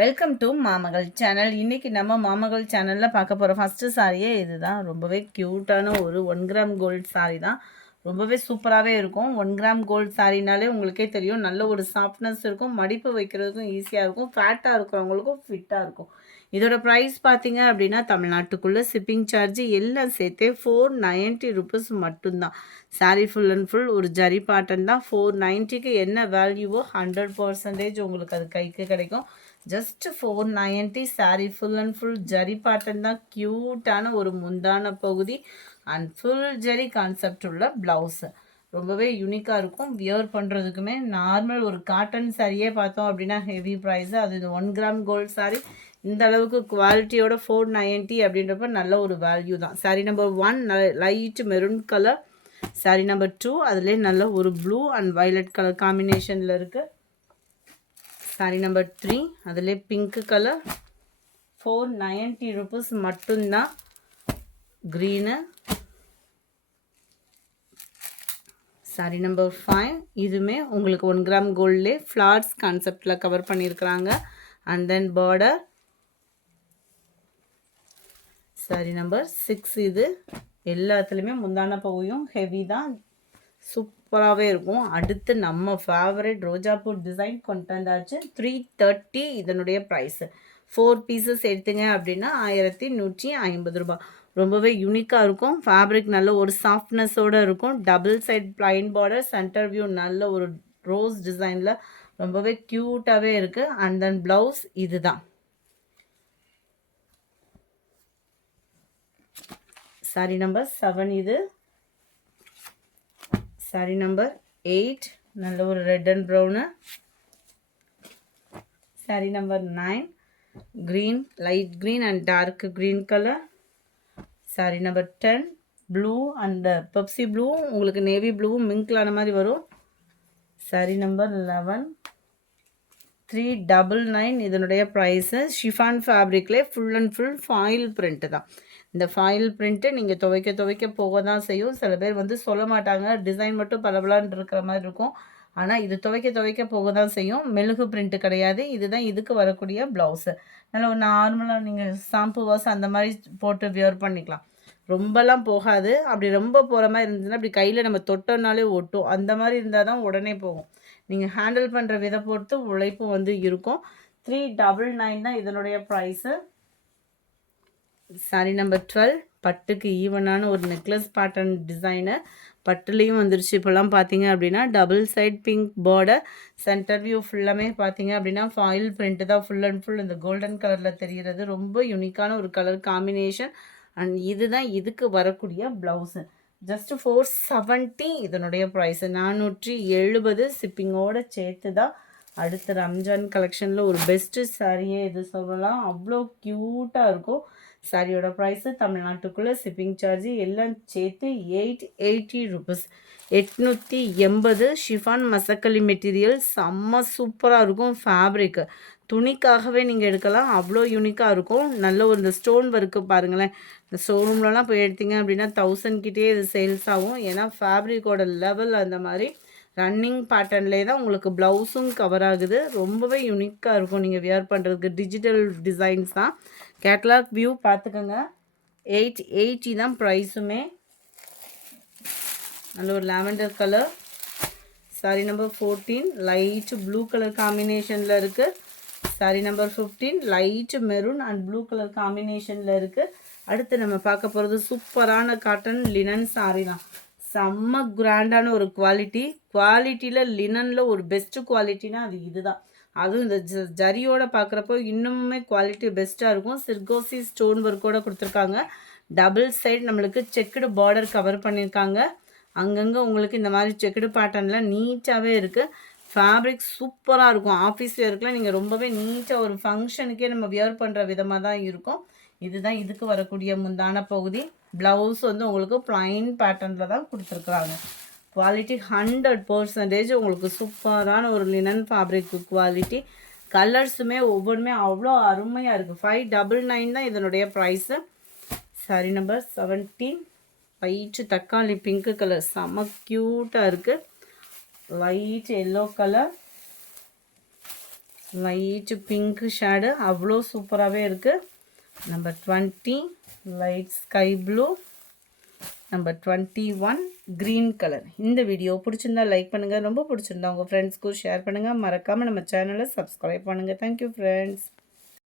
Welcome to மாமகள் channel. இன்றைக்கி நம்ம மாமகள் சேனலில் பார்க்க போகிற ஃபஸ்ட்டு சாரியே இதுதான். ரொம்பவே க்யூட்டான ஒரு 1 கிராம் கோல்டு சாரி தான். ரொம்பவே சூப்பராகவே இருக்கும். 1 கிராம் கோல்டு சாரினாலே உங்களுக்கே தெரியும், நல்ல ஒரு சாஃப்ட்னஸ் இருக்கும், மடிப்பு வைக்கிறதுக்கும் ஈஸியாக இருக்கும், ஃபேட்டாக இருக்கிறவங்களுக்கும் ஃபிட்டாக இருக்கும். இதோட ப்ரைஸ் பார்த்தீங்க அப்படின்னா தமிழ்நாட்டுக்குள்ளே ஷிப்பிங் சார்ஜ் எல்லாம் சேர்த்தே 490 ருபீஸ் மட்டும்தான். சாரீ ஃபுல் அண்ட் ஃபுல் ஒரு ஜரி பாட்டன் தான். 490க்கு என்ன வேல்யூவோ 100% உங்களுக்கு அது கைக்கு கிடைக்கும். Just 490 sari full and full zari பாட்டன் தான். க்யூட்டான ஒரு முந்தான பகுதி அண்ட் ஃபுல் ஜரி கான்செப்ட் உள்ள ப்ளவுஸு ரொம்பவே யூனிக்காக இருக்கும். வியர் பண்ணுறதுக்குமே நார்மல் ஒரு காட்டன் சாரியே பார்த்தோம் அப்படின்னா ஹெவி ப்ரைஸு. அது இது 1 கிராம் கோல்டு சாரீ இந்த அளவுக்கு குவாலிட்டியோட 490 அப்படின்றப்ப நல்ல ஒரு வேல்யூ தான். Sari number 1 light maroon colour, sari number 2 அதுலேயே நல்ல ஒரு ப்ளூ அண்ட் வயலட் கலர் காம்பினேஷனில் இருக்குது. சாரீ நம்பர் 3 அதிலே பிங்க் கலர், 490 ருபீஸ் மட்டும்தான். க்ரீனு. சாரீ நம்பர் 5 இதுவுமே உங்களுக்கு 1 கிராம் கோல்ட்லே ஃப்ளார்ஸ் கான்செப்டில் கவர் பண்ணியிருக்கிறாங்க. And then border. Sari number 6 இது எல்லாத்துலேயுமே முந்தான பகுதியும் ஹெவி தான், சூப்பராகவே இருக்கும். அடுத்து நம்ம ஃபேவரட் ரோஜாப்பூ டிசைன் கொண்டு வந்தாச்சு. 330 இதனுடைய ப்ரைஸு. 4 பீசஸ் எடுத்துங்க அப்படின்னா 1150 ரூபா. ரொம்பவே யூனிக்காக இருக்கும். ஃபேப்ரிக் நல்ல ஒரு சாஃப்ட்னஸோடு இருக்கும். Double side plain border, centre view நல்ல ஒரு ரோஸ் டிசைனில் ரொம்பவே க்யூட்டாகவே இருக்குது. அண்ட் தென் ப்ளவுஸ் இது தான். சாரீ நம்பர் 7 இது. சாரீ நம்பர் 8 நல்ல ஒரு red and brown. Sari number 9 green, light green and dark green colour. Sari number 10 blue and Pepsi blue, உங்களுக்கு நேவி ப்ளூவும் மிங்க்லான மாதிரி வரும். சாரீ நம்பர் 11 399 இதனுடைய ப்ரைஸு. ஷிஃபான் ஃபேப்ரிக்லே full and full foil print தான். இந்த ஃபாயில் பிரிண்ட்டு நீங்கள் துவைக்க போக தான் செய்யும். சில பேர் வந்து சொல்ல மாட்டாங்க, டிசைன் மட்டும் பளபளன்னு இருக்கிற மாதிரி இருக்கும். ஆனால் இது துவைக்க போக தான் செய்யும். மெழுகு பிரிண்ட்டு கிடையாது. இதுதான் இதுக்கு வரக்கூடிய ப்ளவுஸு. நல்லா ஒரு நார்மலாக நீங்கள் ஷாம்பு வாஷ் அந்த மாதிரி போட்டு வியர் பண்ணிக்கலாம். ரொம்பலாம் போகாது. அப்படி ரொம்ப போகிற மாதிரி இருந்ததுன்னா அப்படி கையில் நம்ம தொட்டோம்னாலே ஒட்டும். அந்த மாதிரி இருந்தால் தான் உடனே போகும். நீங்கள் ஹேண்டில் பண்ணுற விதை பொறுத்து உழைப்பு வந்து இருக்கும். 399 தான் இதனுடைய ப்ரைஸு. சாரீ நம்பர் 12 பட்டுக்கு ஈவனான ஒரு நெக்லஸ் பேட்டர்ன் டிசைனு. பட்டுலேயும் வந்துருச்சு இப்போலாம் பார்த்தீங்க அப்படின்னா. Double side pink border, centre view ஃபுல்லாமே பார்த்தீங்க அப்படின்னா ஃபாயில் பிரிண்ட்டு தான். ஃபுல் அண்ட் ஃபுல் இந்த கோல்டன் கலரில் தெரிகிறது. ரொம்ப யூனிக்கான ஒரு கலர் காம்பினேஷன். அண்ட் இதுதான் இதுக்கு வரக்கூடிய ப்ளவுஸு. ஜஸ்ட் 470 இதனுடைய ப்ரைஸு. 470 ஷிப்பிங்கோடு சேர்த்து தான். அடுத்து ரம்ஜான் கலெக்ஷனில் ஒரு பெஸ்ட்டு சாரியே இது சொல்லலாம். அவ்வளோ க்யூட்டாக இருக்கும். சாரியோட ப்ரைஸு தமிழ்நாட்டுக்குள்ளே ஷிப்பிங் சார்ஜ் எல்லாம் சேர்த்து 880 ருபீஸ். 880. ஷிஃபான் மசக்கலி மெட்டீரியல் செம்ம சூப்பராக இருக்கும். ஃபேப்ரிக்கு துணிக்காகவே நீங்கள் எடுக்கலாம். அவ்வளோ யூனிக்காக இருக்கும். நல்ல ஒரு இந்த ஸ்டோன் ஒர்க்கு பாருங்களேன். இந்த ஷோரூம்லலாம் போய் எடுத்தீங்க அப்படின்னா 1000 கிட்டே இது சேல்ஸ் ஆகும். ஏன்னா ஃபேப்ரிக்கோட லெவல் அந்த மாதிரி ரன்னிங் பேட்டர்ன்லேயே தான் உங்களுக்கு ப்ளவுஸும் கவர் ஆகுது. ரொம்பவே யூனிக்காக இருக்கும் நீங்கள் வியர் பண்ணுறதுக்கு. டிஜிட்டல் டிசைன்ஸ் தான். கேட்லாக் வியூ பார்த்துக்கோங்க. 880 தான் ப்ரைஸுமே. நல்ல ஒரு lavender colour. Sari number 14 light blue colour காம்பினேஷனில் இருக்குது. Sari number 15 light maroon and blue colour காம்பினேஷனில் இருக்குது. அடுத்து நம்ம பார்க்க போகிறது சூப்பரான காட்டன் லினன் சாரீ தான். செம்ம கிராண்டான ஒரு குவாலிட்டியில் லினனில் ஒரு பெஸ்ட்டு குவாலிட்டினா அது இதுதான். அதுவும் இந்த ஜரியோட பார்க்குறப்போ இன்னுமே குவாலிட்டி பெஸ்ட்டாக இருக்கும். சிர்கோசி ஸ்டோன் ஒர்க்கோடு கொடுத்துருக்காங்க. டபுள் சைடு நம்மளுக்கு செக்குடு பார்டர் கவர் பண்ணியிருக்காங்க. அங்கங்கே உங்களுக்கு இந்த மாதிரி செக்குடு பேட்டர்னில் நீட்டாகவே இருக்குது. ஃபேப்ரிக் சூப்பராக இருக்கும். ஆஃபீஸ் வேர்க்கெலாம் நீங்கள் ரொம்பவே நீட்டாக ஒரு ஃபங்க்ஷனுக்கே நம்ம வியர் பண்ணுற விதமாக தான் இருக்கும். இதுதான் இதுக்கு வரக்கூடிய முந்தான பகுதி. ப்ளவுஸ் வந்து உங்களுக்கு ப்ளைன் பேட்டர்னில் தான் கொடுத்துருக்குறாங்க. குவாலிட்டி 100% உங்களுக்கு சூப்பரான ஒரு லினன் ஃபேப்ரிக் குவாலிட்டி. கலர்ஸுமே ஒவ்வொன்றுமே அவ்வளோ அருமையாக இருக்குது. 599 தான் இதனுடைய ப்ரைஸு. சாரீ நம்பர் 17 லைட்டு தக்காளி பிங்க் கலர் செம்ம க்யூட்டாக இருக்குது. Light yellow colour. Light pink shade அவ்வளோ சூப்பராகவே இருக்குது. Number 20 light sky blue. Number 21 green colour. இந்த வீடியோ பிடிச்சிருந்தா லைக் பண்ணுங்கள், ரொம்ப பிடிச்சிருந்தா உங்கள் ஃப்ரெண்ட்ஸ்க்கும் ஷேர் பண்ணுங்கள். மறக்காமல் நம்ம சேனலை சப்ஸ்கிரைப் பண்ணுங்கள். Thank you friends.